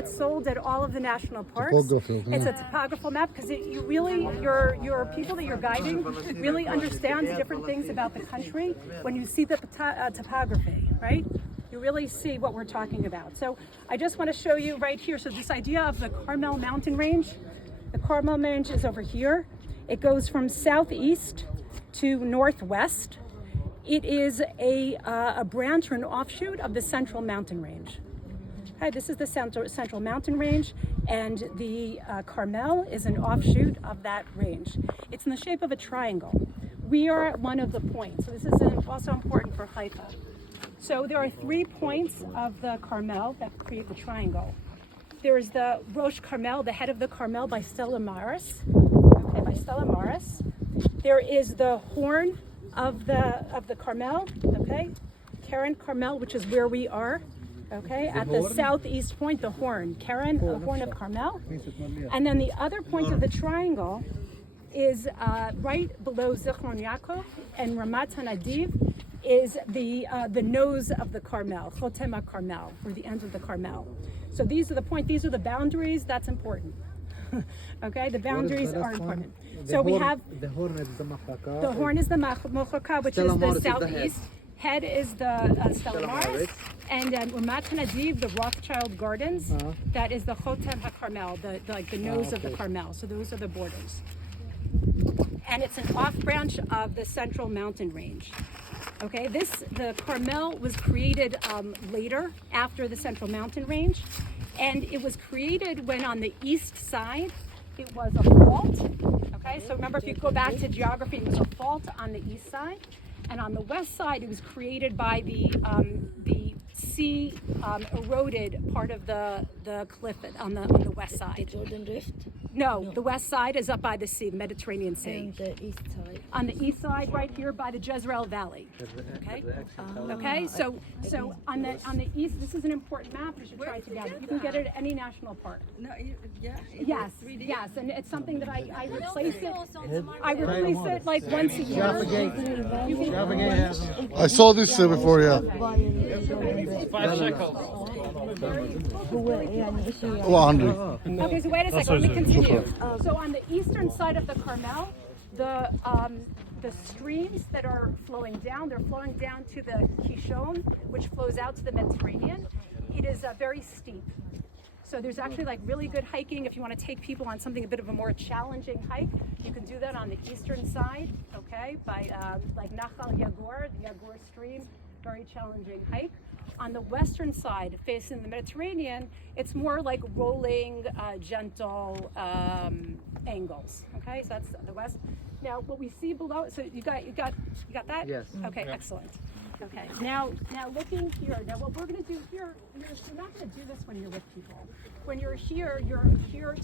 It's sold at all of the national parks. It's a topographical map because your people that you're guiding really understands different things about the country when you see the topography, right? You really see what we're talking about. So I just want to show you right here. So this idea of the Carmel mountain range, the Carmel range is over here. It goes from southeast to northwest. It is a branch or an offshoot of the Central Mountain Range. Okay, this is the Central Mountain Range, and the Carmel is an offshoot of that range. It's in the shape of a triangle. We are at one of the points, so this is also important for Haifa. So there are 3 points of the Carmel that create the triangle. There is the Rosh Carmel, the head of the Carmel by Stella Maris. Okay, by Stella Maris. There is the horn of the Carmel, okay, Karen Carmel, which is where we are. Okay, at the southeast point, the horn, Karen, the horn of Carmel. And then the other point of the triangle is right below Zichron Yaakov, and Ramat HaNadiv is the nose of the Carmel, Chotem HaCarmel, or the ends of the Carmel. So these are the point, these are the boundaries, that's important. Okay, the boundaries are important. So we have, the horn is the Mochaka, which is the southeast. Head is the Stella Maris, and Ramat HaNadiv, the Rothschild Gardens, that is the Chotem HaCarmel, the nose of the Carmel. So those are the borders. And it's an off branch of the Central Mountain Range. Okay, the Carmel was created later, after the Central Mountain Range, and it was created when on the east side it was a fault. Okay, so remember, if you go back to geography, it was a fault on the east side. And on the west side, it was created by the sea eroded part of the cliff on the west side. The Jordan Rift? No, the west side is up by the sea, the Mediterranean Sea. And the east side? On the east side, right here by the Jezreel Valley. Okay. Okay. So on the east, this is an important map. You should try it together. You can get it at any national park. No, yeah. Yes, yes, and it's something that I replace it. I replace it like once a year. I saw this before, yeah. 5 shekels. 100. Okay, so wait a second, let me continue. So on the eastern side of the Carmel, the streams that are flowing down, they're flowing down to the Kishon, which flows out to the Mediterranean. It is very steep. So there's actually like really good hiking. If you want to take people on something a bit of a more challenging hike, you can do that on the eastern side, okay, by like Nachal Yagor, the Yagor stream, very challenging hike. On the western side, facing the Mediterranean, it's more like rolling, gentle angles, okay, so that's the west. Now what we see below, so you got that? Yes. Okay, excellent. Okay, now looking here, now what we're going to do here, you're not going to do this when you're with people. When you're here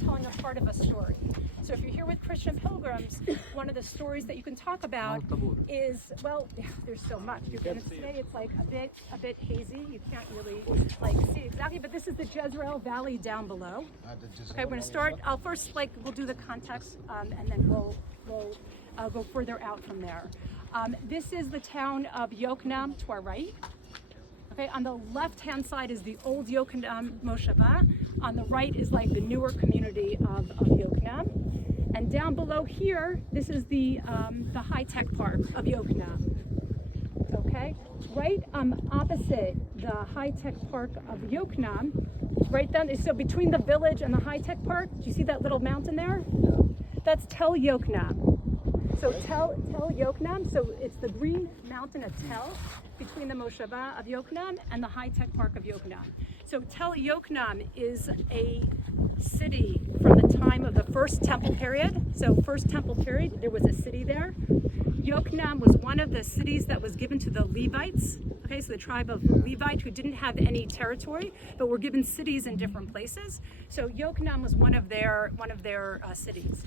telling a part of a story. So if you're here with Christian pilgrims, one of the stories that you can talk about is, well, there's so much. Today it's like a bit hazy. You can't really like see exactly, but this is the Jezreel Valley down below. Okay, we're going to start, we'll do the context, and then we'll go further out from there. This is the town of Yokneam to our right. Okay, on the left-hand side is the old Yokneam Mosheva. On the right is like the newer community of Yokneam. And down below here, this is the high-tech park of Yokneam. Okay, right opposite the high-tech park of Yokneam, right down. So between the village and the high-tech park, do you see that little mountain there? That's Tel Yokneam. So Tel Yokneam, so it's the green mountain of Tel between the Mosheva of Yokneam and the high-tech park of Yokneam. So Tel Yokneam is a city from the time of the first temple period. So first temple period, there was a city there. Yokneam was one of the cities that was given to the Levites. Okay, so the tribe of Levite who didn't have any territory, but were given cities in different places. So Yokneam was one of their cities.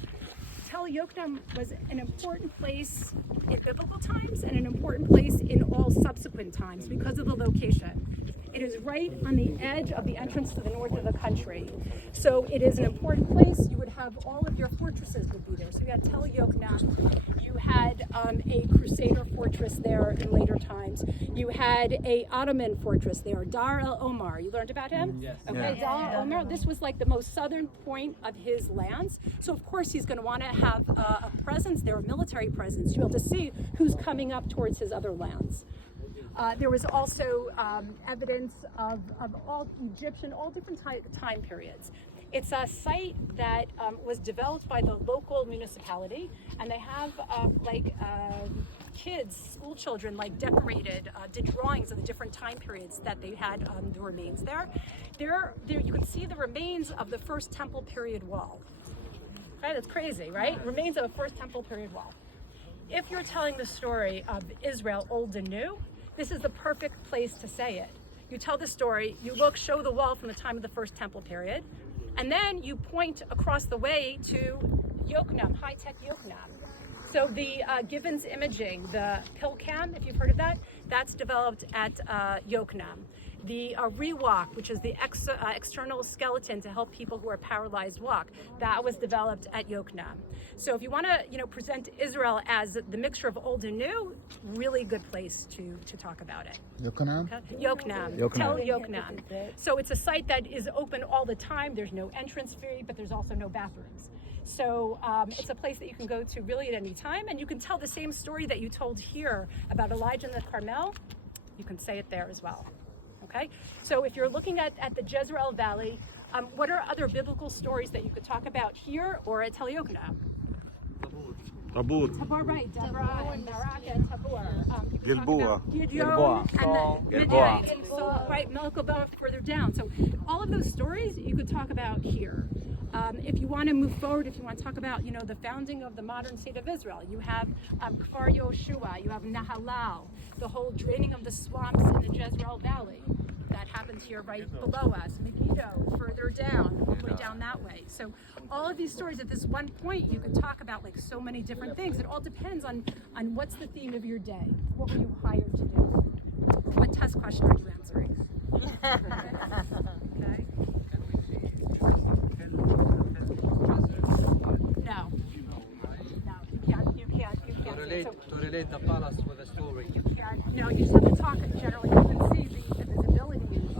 Tel Yokneam was an important place in biblical times and an important place in all subsequent times because of the location. It is right on the edge of the entrance to the north of the country. So it is an important place. You would have all of your fortresses would be there. So you had Tel Yokneam. You had a Crusader fortress there in later times. You had a Ottoman fortress there, Dar el Omar. You learned about him? Yes. Okay, Yeah. Dar el Omar. This was like the most southern point of his lands. So of course he's going to want to have a presence there, a military presence, to be able to see who's coming up towards his other lands. There was also evidence of all Egyptian, all different time periods. It's a site that was developed by the local municipality, and they have kids, school children, decorated, did drawings of the different time periods that they had the remains there. There you can see the remains of the first temple period wall. Right, that's crazy, right? Remains of a first temple period wall. If you're telling the story of Israel, old and new, this is the perfect place to say it. You tell the story, you show the wall from the time of the first temple period, and then you point across the way to Yokneam, high-tech Yokneam. So the Givens imaging, the pill cam, if you've heard of that, that's developed at Yokneam. The rewalk, which is the external skeleton to help people who are paralyzed walk, that was developed at Yokneam. So if you want to, present Israel as the mixture of old and new, really good place to talk about it. Yokneam? Okay? Yokneam. Tel Yokneam. So it's a site that is open all the time. There's no entrance fee, but there's also no bathrooms. So it's a place that you can go to really at any time, and you can tell the same story that you told here about Elijah and the Carmel. You can say it there as well. Okay, so if you're looking at the Jezreel Valley, what are other biblical stories that you could talk about here or at Tel Yokneam? Tabut. Tabor, right? Deborah and Barak and Tabor. Gilboa. Gideon and the Midianites. So, right, Melchizedek further down. So all of those stories you could talk about here. If you want to move forward, if you want to talk about, the founding of the modern state of Israel, you have Kfar Yoshua, you have Nahalal, the whole draining of the swamps in the Jezreel Valley. That happens here right below us. Megiddo, further down, all the way down that way. So all of these stories, at this one point, you could talk about so many different things. It all depends on what's the theme of your day. What were you hired to do? What test question are you answering? Okay. No, you can't. To relate the palace with a story. You can't. No, you just have to talk generally. You can see the visibility is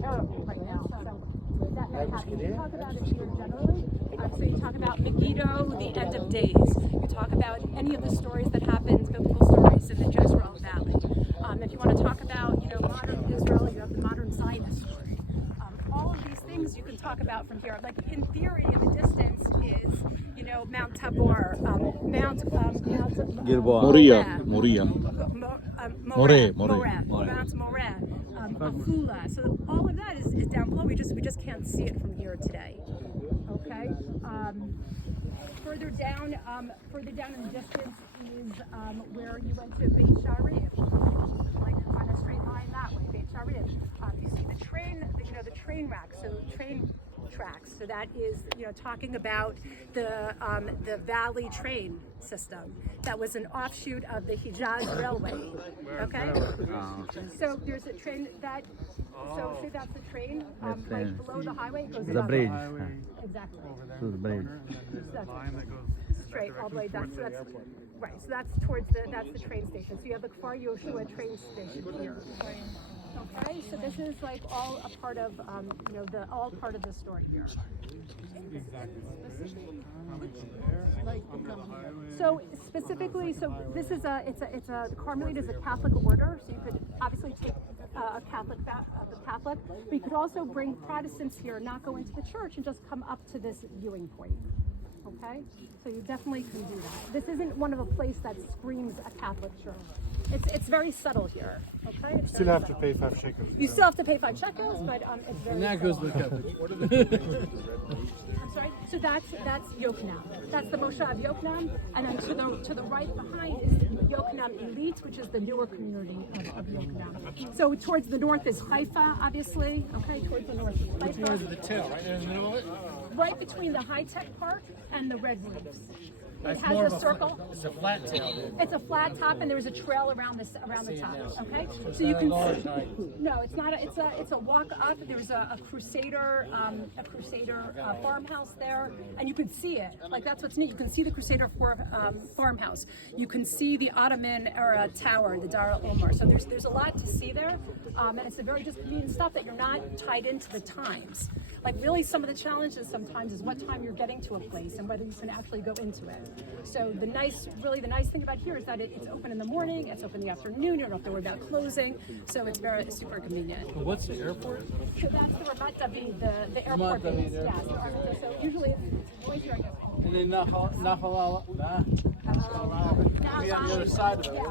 terrible right now. So that happens. You talk about it here generally. So you talk about Megiddo, the end of days. You talk about any of the stories that happened, biblical stories in the Jezreel Valley. If you want to talk about, modern Israel, you have the modern Zionist story. All of these things you can talk about from here. In theory, in the distance is, Mount Tabor, Mount Gilboa. Moriah. Mount Moreh, Afula. So all of that is down below. We just can't see it from here today. Okay. Further down in the distance is where you went to Beit Sharim, on a straight line that way. Beit Sharim. You see the train, the train rack. So train tracks. So that is, talking about the Valley train system. That was an offshoot of the Hijaz Railway. Okay. So there's a train that. So say that's the train, right below the highway. It goes The bridge. Exactly. To the bridge. Straight all the way. That's right. So that's that's the train station. So you have the Kfar Yoshua train station here. Okay, so this is all a part of all part of the story here. So specifically, this is the Carmelite is a Catholic order, so you could obviously take a Catholic, but you could also bring Protestants here, not go into the church, and just come up to this viewing point. Okay, so you definitely can do that. This isn't one of a place that screams a Catholic church. It's very subtle here. Okay, Still have to pay 5 shekels. You still have to pay 5 shekels, but it's very. And that goes to the Catholic. I'm sorry. So that's Yokneam. That's the Moshav Yokneam, and then to the right behind is Yokneam Elite, which is the newer community of Yokneam. So towards the north is Haifa, obviously. Okay, towards the north is Haifa. The tail, right in the middle of it? Right between the high-tech park and the red roofs. It has a circle. It's a flat tail. It's a flat top, and there's a trail around the top. Okay, so you can. No, it's not. It's a walk up. There's a Crusader farmhouse there, and you can see it. Like that's what's neat. You can see the Crusader farmhouse. You can see the Ottoman era tower, the Dar al-Omar. So there's a lot to see there, and it's a very just convenient stuff that you're not tied into the times. Like really, some of the challenges sometimes is what time you're getting to a place and whether you can actually go into it. So the nice thing about here is that it's open in the morning, it's open in the afternoon. You don't have to worry about closing, so it's super convenient. What's the airport? So that's the Ramat David, the airport base. Yes, so usually it's always here. And then Nahalala. Now, On the other side of it. Yeah.